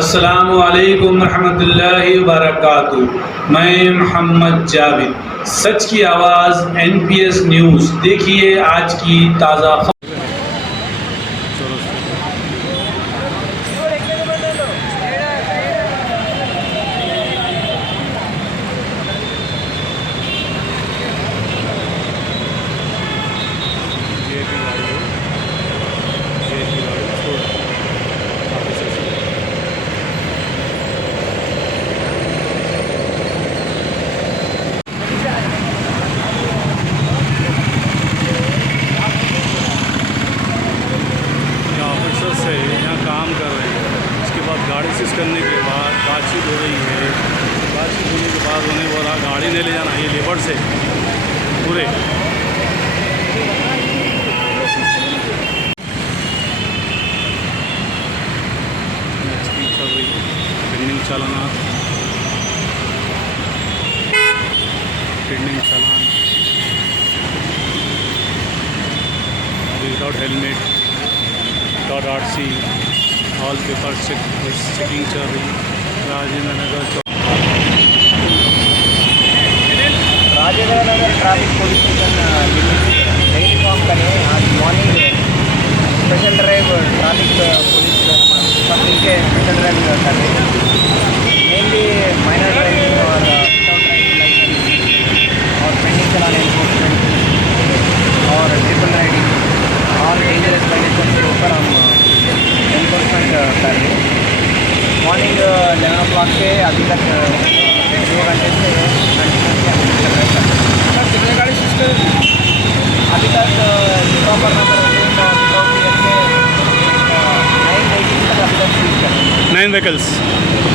अस्सलामु अलैकुम रहमतुल्लाहि व बरकातुहू। मैं मोहम्मद जावेद, सच की आवाज़ NPS न्यूज़। देखिए आज की ताज़ा खबर। से यहाँ काम कर रहे हैं। उसके बाद गाड़ी सीज करने के बाद बातचीत हो रही है। बातचीत होने के बाद उन्हें बोला गाड़ी नहीं ले जाना, ये लेबर से पूरे चल रही है। Pending challan without helmet .RC all papers checking चल रही है। Rajendra Nagar traffic police station daily form करें। आज morning special drive traffic police के स्पेशल ड्राइव कर रहे हैं। मेनली माइनर ड्राइविंग और विदाउट ड्राइविंग लाइसेंस और पेंडिंग चलान एनफोर्समेंट और ट्रिपल राइडिंग और डेंजरस वायलेशन के ऊपर हम एनफोर्समेंट कर रहे हैं। मॉर्निंग 11 o'clock से अभी तक 2 घंटे से कितने गाड़ी सिस्टर अभी तक प्रॉपर नंबर 9 व्हीकल्स व्हीकल्स